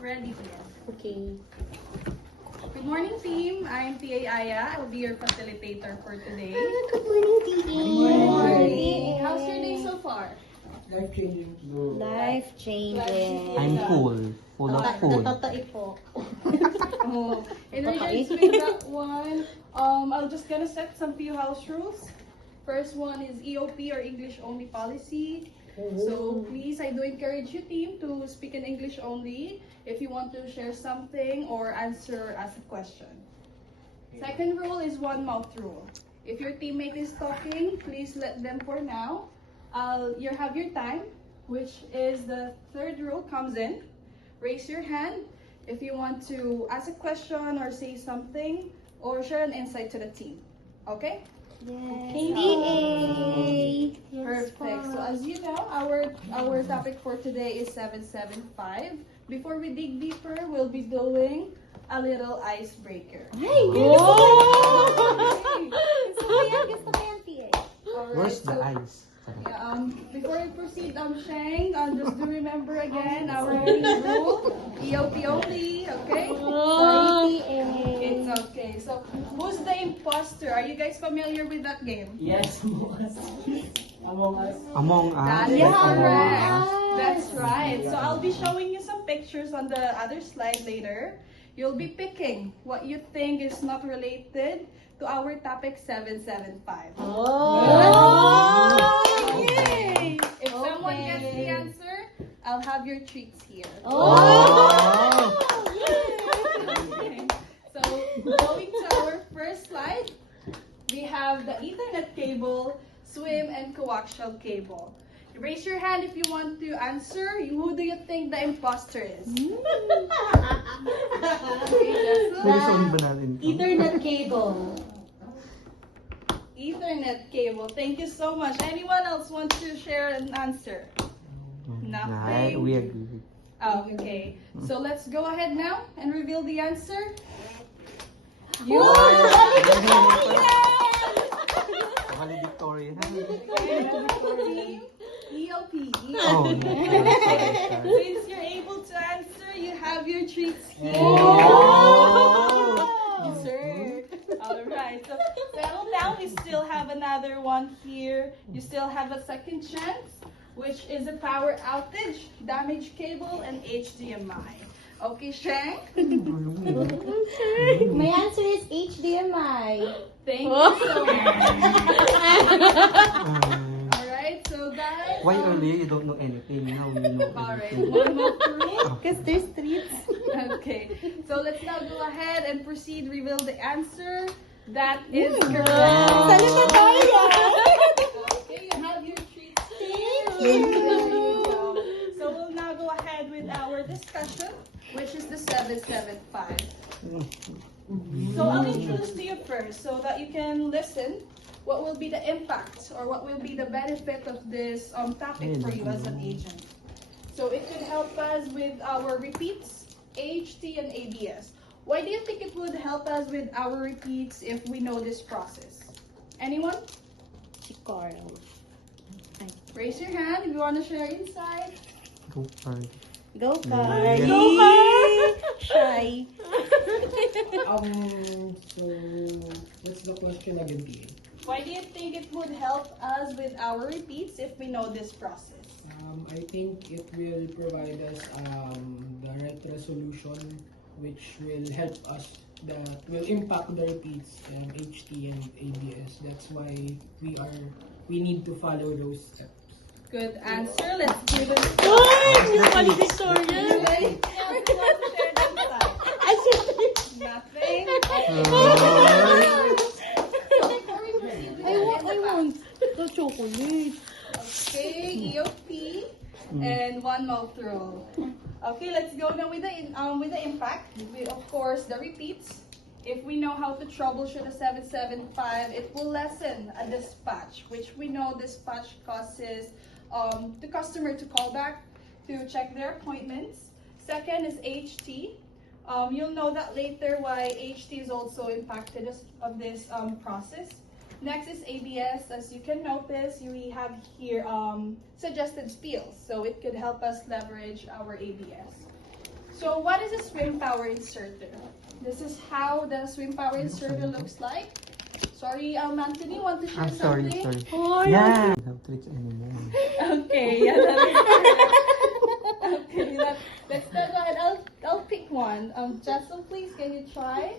Ready? Okay. Good morning, team. I'm TA Aya. I will be your facilitator for today. Good morning, Good morning. How's your day so far? Life changing. Life changing. I'm full of food. Natatae po. Oh, in regards with that one, I'm just gonna set some few house rules. First one is EOP or English only policy. So please, I do encourage you team to speak in English only if you want to share something or ask a question. Second rule is one mouth rule. If your teammate is talking, please let them for now. You have your time, which is the third rule comes in. Raise your hand if you want to ask a question or say something or share an insight to the team. Okay? Yay! Perfect. So as you know, our topic for today is 775. Before we dig deeper, we'll be doing a little icebreaker. Hey! Where's the ice? Yeah, before we proceed, Sheng, just to remember again our rule, EOP only, okay? It's okay. So, who's the imposter? Are you guys familiar with that game? Yes, Among Us. Among That us. is Yeah, correct. Among Us. That's right. So, I'll be showing you some pictures on the other slide later. You'll be picking what you think is not related to our topic 775. Yay! If someone gets the answer, I'll have your treats here. Oh! Okay. So, going to our first slide, we have the Ethernet cable, swim, and coaxial cable. Raise your hand if you want to answer. Who do you think the imposter is? Okay, Jessel. Seryoso ba natin ito? Ethernet cable. Ethernet cable. Thank you so much. Anyone else want to share an answer? Nothing. We agree. Okay, so let's go ahead now and reveal the answer. You Valedictorian. Team EOP. Oh, Since you're able to answer, you have your treats here. Oh! Sir. Alright, so settle down. We still have another one here. You still have a second chance, which is a power outage, damaged cable, and HDMI. Okay, Sheng? My answer is HDMI. Thank you so much. Alright, so guys. Why earlier you don't know anything? Now you know Alright, everything. one more proof. Because there's streets. Okay, so let's now go ahead and proceed, reveal the answer. That is correct. Okay, you have your treats. There you go. So we'll now go ahead with our discussion, which is the 775. So I'll introduce to you first so that you can listen what will be the impact or what will be the benefit of this topic for you as an agent. So it could help us with our repeats, AHT, and ABS. Why do you think it would help us with our repeats if we know this process? Anyone? Si Carl. Raise your hand if you want to share insight. Go for it. Go, Carl. Go, Shy. So what's the question again, PA? Why do you think it would help us with our repeats if we know this process? I think it will provide us the right resolution, which will help us, that will impact the repeats, HT and ABS. That's why we need to follow those steps. Good answer. Let's give it. Valedictorian. Ready? Who wants to share the insight? Nothing. Before we proceed with the impact, the chocolate. okay, EOP and one mouth rule. Okay, let's go now with the impact. Of course, the repeats. If we know how to troubleshoot a 775, it will lessen a dispatch, which we know dispatch causes the customer to call back to check their appointments. Second is HT. You'll know that later why HT is also impacted of this process. Next is ABS. As you can notice, we have here suggested spills, so it could help us leverage our ABS. So what is a swim power inserter? This is how the swim power inserter looks like. Sorry, Anthony, want to share I'm sorry, something? sorry. Yeah. I don't have tricks anymore. Okay, yeah, that is correct. Okay, let's go ahead. I'll pick one. Jessel, please, can you try?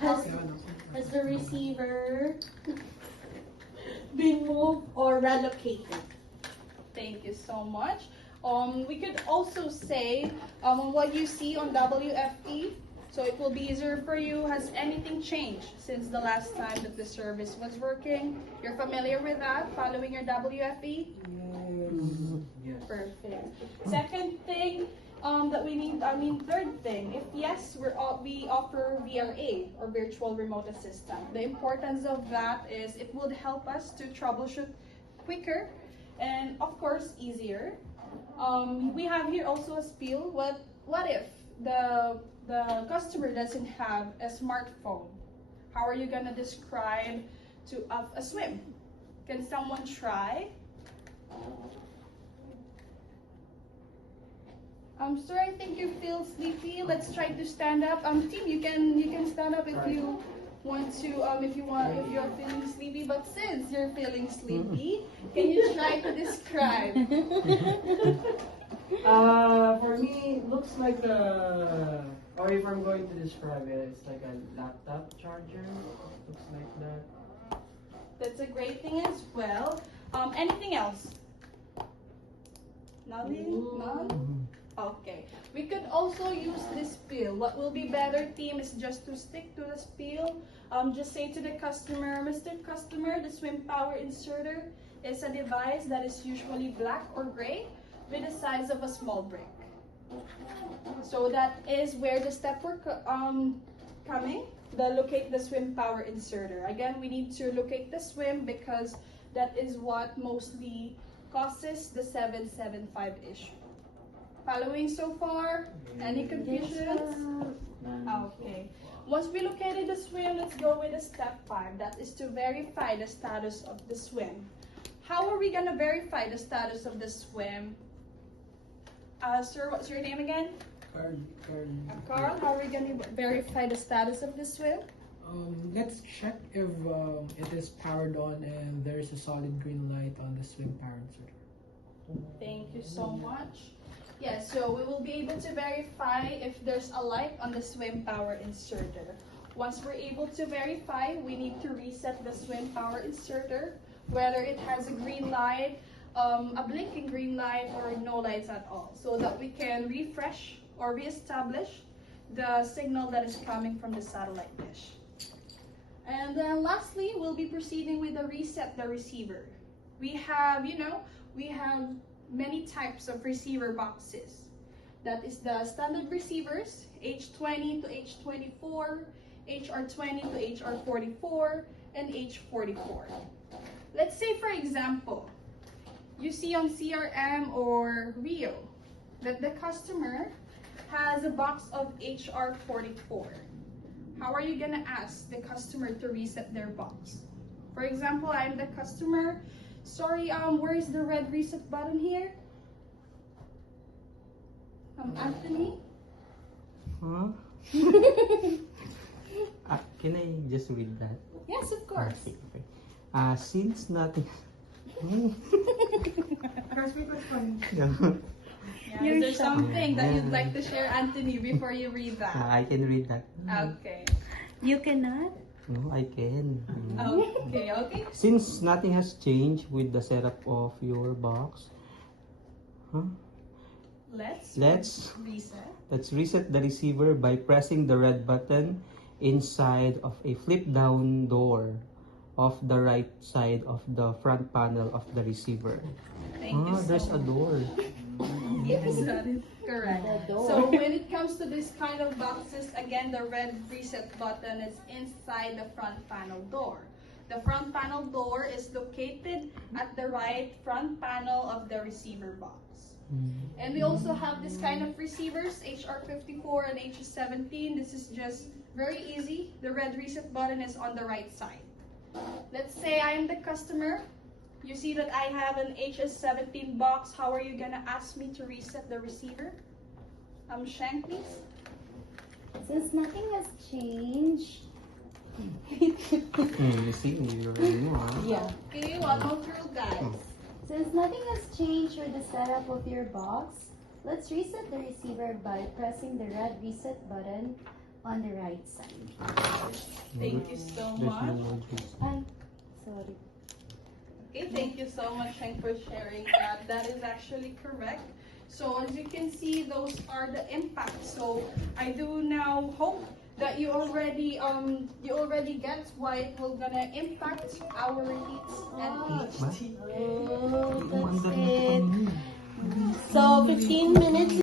Has the receiver been moved or relocated? Thank you so much. We could also say what you see on WFE, so it will be easier for you. Has anything changed since the last time that the service was working? You're familiar with that, following your WFE? Yes. Perfect. Second thing that we need, third thing, if yes, we offer VRA or virtual remote assistant. The importance of that is it would help us to troubleshoot quicker and of course easier. We have here also a spiel. What if the customer doesn't have a smartphone? How are you gonna describe to a swim? Can someone try? Sir, I think you feel sleepy. Let's try to stand up. Team, you can stand up if you want to. If you're feeling sleepy. But since you're feeling sleepy, can you try to describe? For me, looks like or if I'm going to describe it, it's like a laptop charger. Looks like that. That's a great thing as well. Anything else? Nothing? None? Okay. We could also use this spiel. What will be better, team, is just to stick to the spiel. Just say to the customer, Mr. Customer, the swim power inserter is a device that is usually black or gray with the size of a small brick. So that is where the step we're coming. Locate the swim power inserter. Again, we need to locate the swim because that is what mostly causes the 775 issue. Following so far? Any confusions? Okay. Once we located the swim, let's go with the step 5. That is to verify the status of the swim. How are we gonna verify the status of the swim? Sir, what's your name again? Carl, how are we gonna verify the status of the swim? Let's check if it is powered on and there is a solid green light on the swim power inserter. Thank you so much. Yes, so we will be able to verify if there's a light on the swim power inserter. Once we're able to verify, we need to reset the swim power inserter, whether it has a green light, a blinking green light, or no lights at all, so that we can refresh or reestablish the signal that is coming from the satellite dish. And then lastly, we'll be proceeding with the reset the receiver. We have many types of receiver boxes. That is the standard receivers, H20 to H24, HR20 to HR44, and H44. Let's say, for example, you see on CRM or Rio that the customer has a box of HR44. How are you gonna ask the customer to reset their box? For example, I'm the customer. Sorry, where is the red reset button here? Anthony? Huh? Can I just read that? Yes, of course. Okay. Since nothing. Yeah. Yeah, is there something that you'd like to share, Anthony, before you read that? I can read that. Okay. You cannot? No, I can. Okay. Since nothing has changed with the setup of your box, Let's reset. let's reset the receiver by pressing the red button inside of a flip down door of the right side of the front panel of the receiver. Thank you so There's a much. door. Yes, that is correct. The door. So when it comes to this kind of boxes, again, the red reset button is inside the front panel door. The front panel door is located at the right front panel of the receiver box. And we also have this kind of receivers, HR54 and HR17. This is just very easy. The red reset button is on the right side. Let's say I am the customer. You see that I have an HS17 box. How are you gonna ask me to reset the receiver? Sheng, please. Since nothing has changed. You see, you already know. Huh? Yeah. Okay, one more through, guys. Since nothing has changed with the setup of your box, let's reset the receiver by pressing the red reset button on the right side. Thank you so There's much. no more juice. Ay, sorry. Okay, thank you so much, Sheng, for sharing that. That is actually correct. So as you can see, those are the impacts. So I do now hope that you already get why it will gonna impact our repeats and HT. Oh, Umandar that's na ito it. kanina. So, 15 minutes